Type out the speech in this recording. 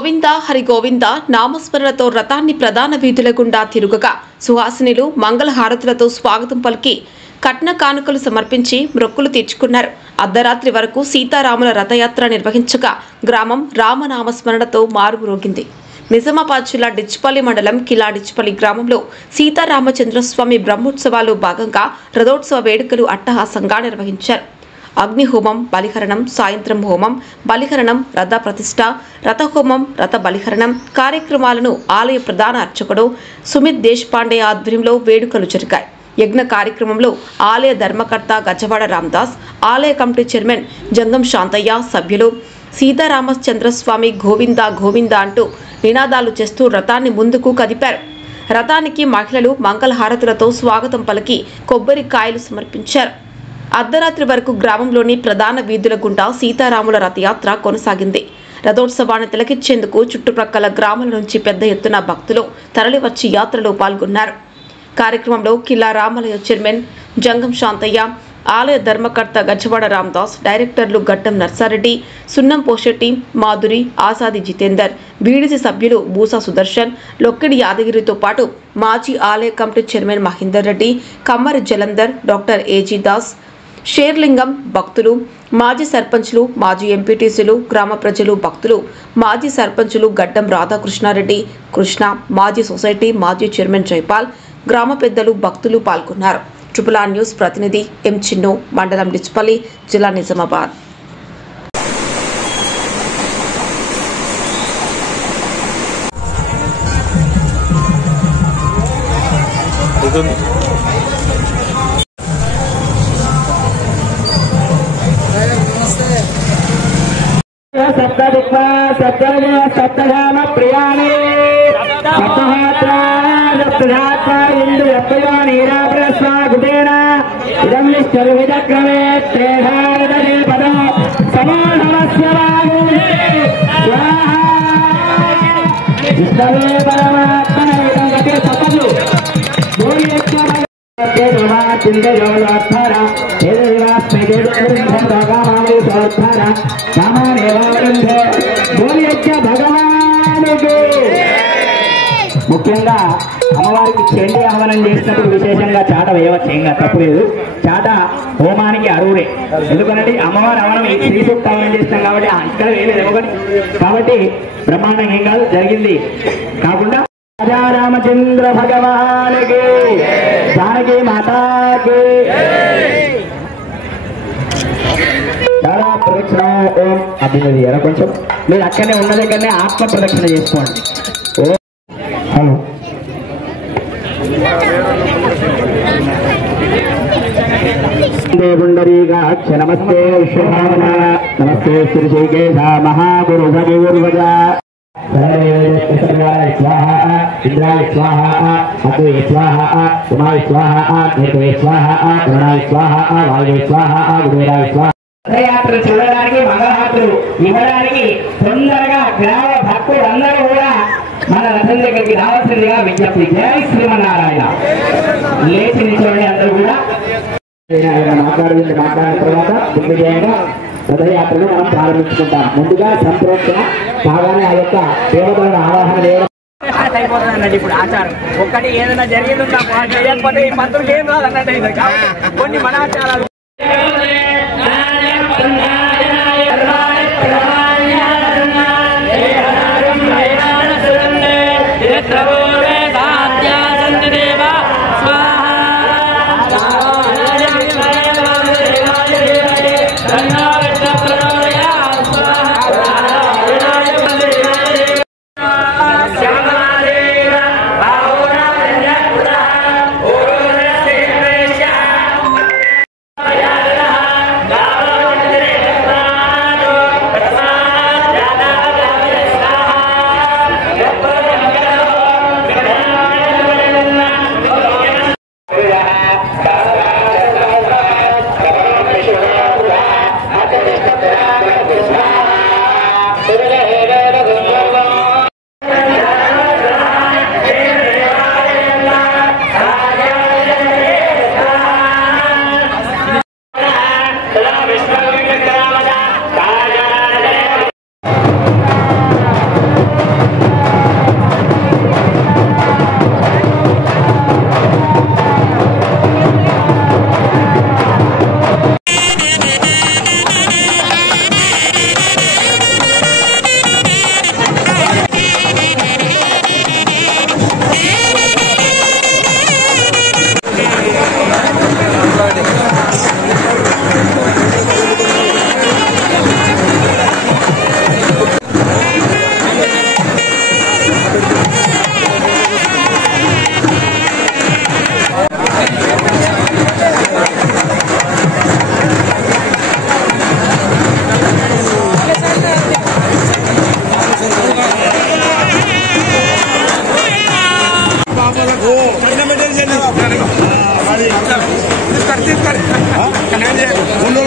గోవింద హరి గోవింద నామస్మరణతో రథాన్ని ప్రధాన వీధుల గుండా తిరుగగా సుహాసినులు మంగళహారతులతో స్వాగతం పలికి కట్న కానుకలు సమర్పించి మొక్కులు తీర్చుకున్నారు. అర్ధరాత్రి వరకు సీతారాముల రథయాత్ర నిర్వహించగా గ్రామం రామనామస్మరణతో మారుమ్రోగింది. నిజామాబాద్ జిల్లా డిచ్పల్లి మండలం కిలాడిచ్పల్లి గ్రామంలో సీతారామచంద్రస్వామి బ్రహ్మోత్సవాలు భాగంగా రథోత్సవ వేడుకలు అట్టహాసంగా నిర్వహించారు. అగ్నిహోమం, బలిహరణం, సాయంత్రం హోమం, బలిహరణం, రథ ప్రతిష్ఠ, రథహోమం, రథ బలిహరణం కార్యక్రమాలను ఆలయ ప్రధాన అర్చకుడు సుమిత్ దేశపాండే ఆధ్వర్యంలో వేడుకలు జరిగాయి. యజ్ఞ కార్యక్రమంలో ఆలయ ధర్మకర్త గజవాడ రామదాస్, ఆలయ కమిటీ చైర్మన్ జంగం శాంతయ్య, సభ్యులు సీతారామచంద్రస్వామి గోవింద గోవింద అంటూ నినాదాలు చేస్తూ రథాన్ని ముందుకు కదిపారు. రథానికి మహిళలు మంగళహారతులతో స్వాగతం పలికి కొబ్బరికాయలు సమర్పించారు. అర్ధరాత్రి వరకు గ్రామంలోని ప్రధాన వీధుల గుండా సీతారాముల రథయాత్ర కొనసాగింది. రథోత్సవాన్ని తిలకించేందుకు చుట్టుప్రక్కల గ్రామాల నుంచి పెద్ద ఎత్తున భక్తులు తరలివచ్చి యాత్రలో పాల్గొన్నారు. కార్యక్రమంలో కిల్లా రామాలయ చైర్మన్ జంగం శాంతయ్య, ఆలయ ధర్మకర్త గజవాడ రామదాస్, డైరెక్టర్లు గడ్డం నర్సారెడ్డి, సున్నం పోషెట్టి, మాధురి, ఆసాది జితేందర్, బీడీసీ సభ్యులు బూసా సుదర్శన్, లొక్కిడి యాదగిరితో పాటు మాజీ ఆలయ కమిటీ చైర్మన్ మహేందర్ రెడ్డి, కమ్మరి జలంధర్, డాక్టర్ ఏజీ దాస్, షేర్లింగం, భక్తులు, మాజీ సర్పంచ్లు, మాజీ ఎంపీటీసీలు, గ్రామ ప్రజలు, భక్తులు, మాజీ సర్పంచులు గడ్డం రాధాకృష్ణారెడ్డి, కృష్ణ, మాజీ సొసైటీ మాజీ చైర్మన్ జైపాల్, గ్రామ పెద్దలు, భక్తులు పాల్గొన్నారు. ట్రిపుల్ ఆర్ న్యూస్ ప్రతినిధి ఎం చిన్ను, మండలం డిచ్పల్లి, జిల్లా నిజామాబాద్. सप्तदिक्वा सप्तजय सप्तधाम प्रियाणि सप्तहात्रा सप्तधात्रा इन्द्रियप्रिया नीराप्रस्वागुतेन इदं निश्चलविदक्रमे त्रेधारदने पदो समानमस्य वागुते स्वाहा विष्णवे परमात्मने इदं गते सपदु बोलियस्य चिंतयोत्थरा देवास्मै देवोगामानि सोत्थरा कामानेवावृन्धे बोलियस्य भगवानुगे ముఖ్యంగా అమ్మవారికి చండీ ఆహ్వానం చేసినప్పుడు విశేషంగా చాట వేయవచ్చు, ఇంకా తప్పులేదు. చాట హోమానికి అరువుడే, ఎందుకంటే అమ్మవారి హవనం శ్రీ సూక్తావనం చేస్తాం కాబట్టి ఇక్కడ వేయలేదు ఒకటి, కాబట్టి బ్రహ్మాండంగా ఏం కాదు జరిగింది. కాకుండా రాజా రామచంద్ర భగవానికి జానకి మాతాకి చాలా ప్రదక్షిణ ఓం అభినది ఎర కొంచెం మీరు అక్కడనే ఉన్న దగ్గరనే ఆత్మ ప్రదక్షిణ చేసుకోండి. హలో పుండరీకాక్ష నమస్తే విశ్వభావన నమస్తే శ్రీకేశ మహాగురు భగవద్వజ स्वाहा इंद्राय स्वाहा अग्नि स्वाहा उमाय स्वाहा नेत्रे स्वाहा गणाय स्वाहा वायुवे स्वाहा गुरुराय स्वाहा రథయాత్ర చూడడానికి మంగళహారతులు ఇవ్వడానికి తొందరగా గ్రామ భక్తులందరూ కూడా మన రథం దగ్గరికి రావాల్సిందిగా విజ్ఞప్తి. జై శ్రీమన్నారాయణ. లేచి నిల్చోండి అందరూ కూడా. మాట్లాడిన తర్వాత దిగ్విజయంగా రథయాత్రను మనం ప్రారంభించుకుంటాం. ముందుగా సంప్రోక్షణ బాగానే ఆ యొక్క దేవతలను ఆవాహన చేయడం అయిపోతుంది అన్నట్టు. ఇప్పుడు ఆచారం ఒక్కటి ఏదైనా జరిగింది చేయకపోతే ఈ పంతులకు ఏం రాదు అన్నట్టు. కొన్ని మన ఆచారాలు ముందు